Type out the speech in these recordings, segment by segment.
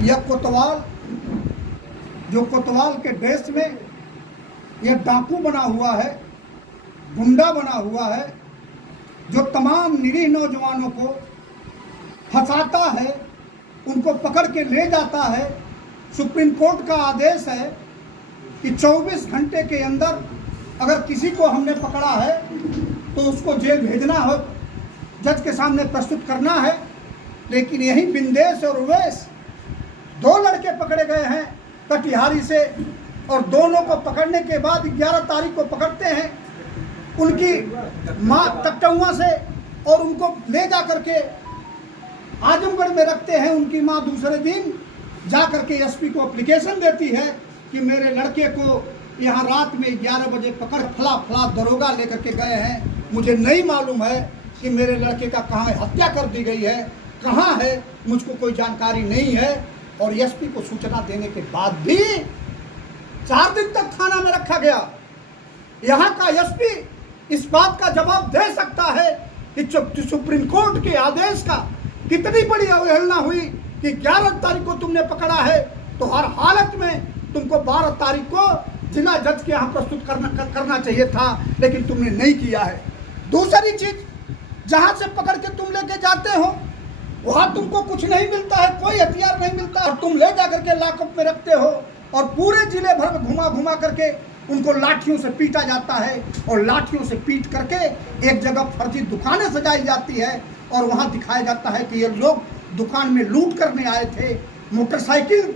यह कोतवाल, जो कोतवाल के ड्रेस में यह डाकू बना हुआ है, गुंडा बना हुआ है, जो तमाम निरीह नौजवानों को फंसाता है, उनको पकड़ के ले जाता है। सुप्रीम कोर्ट का आदेश है कि 24 घंटे के अंदर अगर किसी को हमने पकड़ा है तो उसको जेल भेजना हो, जज के सामने प्रस्तुत करना है। लेकिन यही बिंदेश और उवैस, दो लड़के पकड़े गए हैं कटिहारी से, और दोनों को पकड़ने के बाद 11 तारीख को पकड़ते हैं उनकी माँ टट्टुआ से, और उनको ले जा करके आजमगढ़ में रखते हैं। उनकी माँ दूसरे दिन जा करके एसपी को एप्लीकेशन देती है कि मेरे लड़के को यहाँ रात में 11 बजे पकड़ फला दरोगा लेकर के गए हैं, मुझे नहीं मालूम है कि मेरे लड़के का कहाँ हत्या कर दी गई है, कहाँ है, मुझको कोई जानकारी नहीं है। और एसपी को सूचना देने के बाद भी 4 दिन तक थाना में रखा गया। यहाँ का एसपी इस बात का जवाब दे सकता है कि सुप्रीम कोर्ट के आदेश का कितनी बड़ी अवहेलना हुई कि 11 तारीख को तुमने पकड़ा है तो हर हालत में तुमको 12 तारीख को जिला जज के यहाँ प्रस्तुत करना चाहिए था, लेकिन तुमने नहीं किया है। दूसरी चीज, जहाँ से पकड़ के तुम लेके जाते हो वहाँ तुमको कुछ नहीं मिलता है, कोई हथियार नहीं मिलता, और तुम ले जा करके लॉकअप में रखते हो और पूरे जिले भर में घुमा घुमा करके उनको लाठियों से पीटा जाता है, और लाठियों से पीट करके एक जगह फर्जी दुकानें सजाई जाती है और वहाँ दिखाया जाता है कि ये लोग दुकान में लूट करने आए थे। मोटरसाइकिल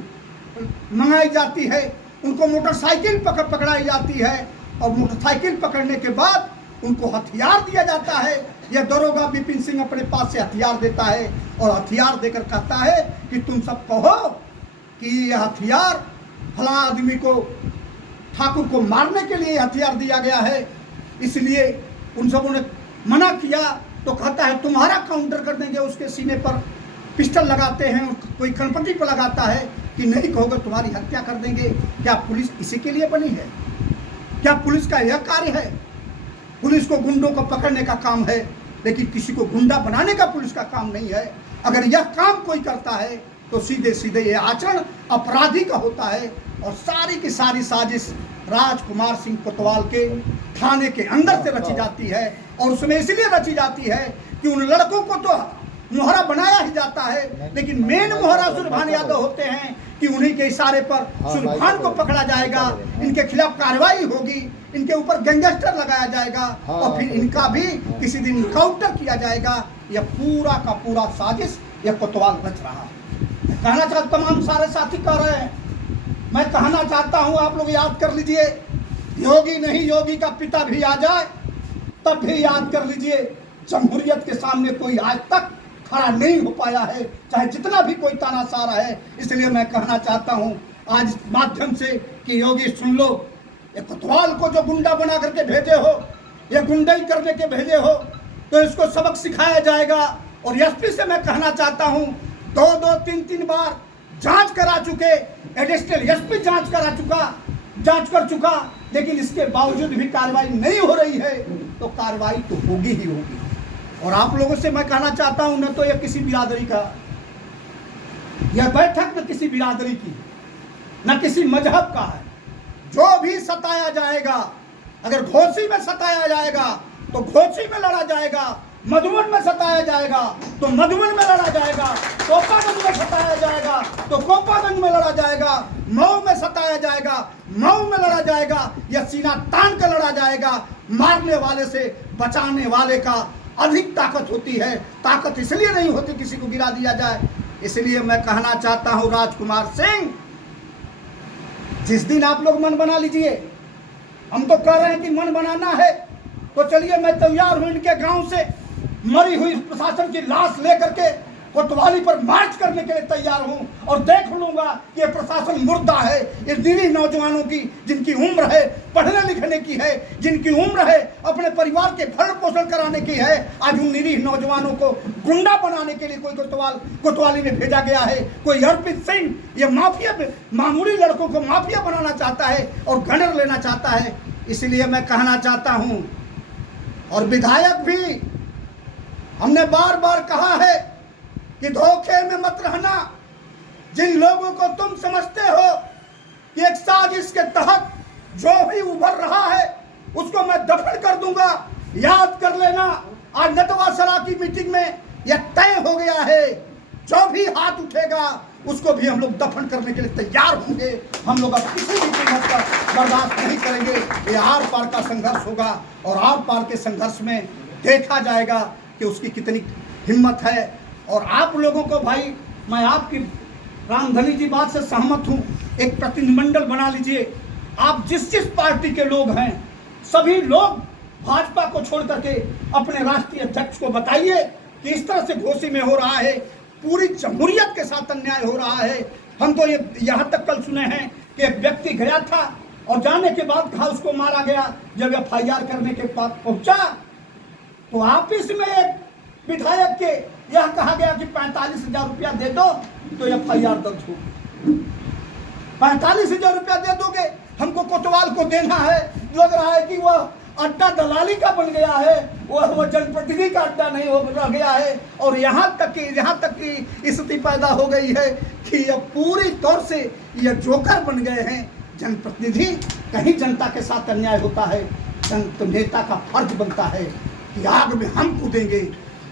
मंगाई जाती है, उनको मोटरसाइकिल पकड़ाई जाती है, और मोटरसाइकिल पकड़ने के बाद उनको हथियार दिया जाता है। यह दरोगा विपिन सिंह अपने पास से हथियार देता है और हथियार देकर कहता है कि तुम सब कहो कि यह हथियार फला आदमी को, ठाकुर को मारने के लिए हथियार दिया गया है, इसलिए उन सबों ने मना किया। तो कहता है तुम्हारा काउंटर कर देंगे, उसके सीने पर पिस्टल लगाते हैं, कोई कनपटी पर लगाता है कि नहीं कहोगे तुम्हारी हत्या कर देंगे। क्या पुलिस इसी के लिए बनी है? क्या पुलिस का यह कार्य है? पुलिस को गुंडों को पकड़ने का काम है, लेकिन किसी को गुंडा बनाने का पुलिस का काम नहीं है। अगर यह काम कोई करता है तो सीधे सीधे यह आचरण अपराधी का होता है। और सारी की सारी साजिश राजकुमार सिंह कोतवाल के थाने के अंदर से रची जाती है, और उसमें इसलिए रची जाती है कि उन लड़कों को तो मुहरा बनाया ही जाता है, लेकिन मेन मुहरा सुरभान यादव होते हैं कि उन्हीं के इशारे पर सुरभान को पकड़ा जाएगा, इनके खिलाफ कार्रवाई होगी, इनके ऊपर गैंगस्टर लगाया जाएगा, और फिर इनका भी किसी दिन इनकाउंटर किया जाएगा। यह पूरा का पूरा साजिश यह कोतवाल रच रहा है। कहना चाहता, तमाम सारे साथी कह रहे हैं, मैं कहना चाहता हूँ आप लोग याद कर लीजिए, योगी नहीं योगी का पिता भी आ जाए तब भी याद कर लीजिए, जमहूरियत के सामने कोई आज तक खड़ा नहीं हो पाया है, चाहे जितना भी कोई तानाशाह है। इसलिए मैं कहना चाहता हूँ आज इस माध्यम से कि योगी सुन लो, ये कोतवाल को जो गुंडा बना करके भेजे हो, ये गुंडाई करने के भेजे हो, तो इसको सबक सिखाया जाएगा। और एसपी से मैं कहना चाहता हूँ, 2-2, 3-3 बार जांच करा चुके, एडिशनल एसपी जांच कर चुका, लेकिन इसके बावजूद भी कार्रवाई नहीं हो रही है, तो कार्रवाई तो होगी ही होगी। और आप लोगों से मैं कहना चाहता हूं, न तो यह किसी बिरादरी का, यह बैठक न किसी बिरादरी की, न किसी मजहब का है। जो भी सताया जाएगा, अगर घोसी में सताया जाएगा तो घोसी में लड़ा जाएगा, मधुबन में सताया जाएगा तो मधुबन में लड़ा जाएगा, कोपागंज में सताया जाएगा तो कोपागंज में लड़ा जाएगा, मऊ में सताया जाएगा, मऊ में लड़ा जाएगा, या सीना तान कर लड़ा जाएगा। मारने वाले से बचाने वाले का अधिक ताकत होती है। ताकत इसलिए नहीं होती किसी को गिरा दिया जाए। इसलिए मैं कहना चाहता हूं राजकुमार सिंह, जिस दिन आप लोग मन बना लीजिए, हम तो कह रहे हैं कि मन बनाना है तो चलिए, मैं तैयार हूं इनके गांव से मरी हुई प्रशासन की लाश लेकर के कोतवाली पर मार्च करने के लिए तैयार हूं, और देख लूंगा कि ये प्रशासन मुर्दा है। ये निरीह नौजवानों की, जिनकी उम्र है पढ़ने लिखने की है, जिनकी उम्र है अपने परिवार के भरण पोषण कराने की है, आज उन निरीह नौजवानों को गुंडा बनाने के लिए कोई कोतवाली में भेजा गया है। कोई अर्पित सिंह ये माफिया, मामूली लड़कों को माफिया बनाना चाहता है और गणर लेना चाहता है। इसलिए मैं कहना चाहता हूं, और विधायक भी हमने बार बार कहा है कि धोखे में मत रहना, जिन लोगों को तुम समझते हो कि एक साजिश के तहत जो भी उभर रहा है उसको मैं दफन कर दूंगा, याद कर लेना आज नटवा सरा की मीटिंग में यह तय हो गया है, जो भी हाथ उठेगा उसको भी हम लोग दफन करने के लिए तैयार होंगे। हम लोग अब किसी भी कीमत पर बर्दाश्त नहीं करेंगे। ये आर पार का संघर्ष होगा और आर पार के संघर्ष में देखा जाएगा कि उसकी कितनी हिम्मत है। और आप लोगों को भाई, मैं आपकी रामधनी जी बात से सहमत हूँ, एक प्रतिनिधिमंडल बना लीजिए। आप जिस जिस पार्टी के लोग हैं सभी लोग भाजपा को छोड़ करके अपने राष्ट्रीय अध्यक्ष को बताइए कि इस तरह से घोसी में हो रहा है, पूरी जमहूरियत के साथ अन्याय हो रहा है। हम तो ये यहाँ तक कल सुने हैं कि एक व्यक्ति गया था और जाने के बाद कहा उसको मारा गया। जब FIR करने के बाद पहुंचा तो ऑफिस में एक विधायक के यह कहा गया कि 45,000 रुपया दे दो तो FIR दर्ज हो। 45,000 रुपया दे दोगे, हमको कोतवाल को देना है। लग रहा है कि वह अड्डा दलाली का बन गया है, वह जनप्रतिनिधि का अड्डा नहीं हो रह गया है। और यहाँ तक की स्थिति पैदा हो गई है कि यह पूरी तौर से यह जोकर बन गए हैं जनप्रतिनिधि। कहीं जनता के साथ अन्याय होता है, तो नेता का फर्ज बनता है कि आग में हम कूदेंगे,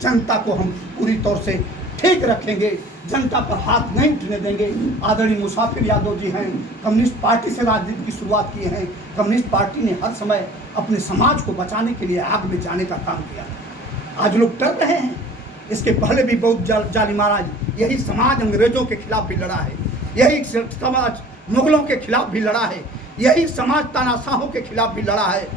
जनता को हम पूरी तौर से ठीक रखेंगे, जनता पर हाथ नहीं उठने देंगे। आदरणीय मुसाफिर यादव जी हैं, कम्युनिस्ट पार्टी से राजनीति की शुरुआत किए हैं। कम्युनिस्ट पार्टी ने हर समय अपने समाज को बचाने के लिए आग में जाने का काम किया। आज लोग डर रहे हैं। इसके पहले भी बहुत जालिमाना यही समाज अंग्रेजों के खिलाफ भी लड़ा है, यही समाज मुगलों के खिलाफ भी लड़ा है, यही समाज तानाशाहों के खिलाफ भी लड़ा है।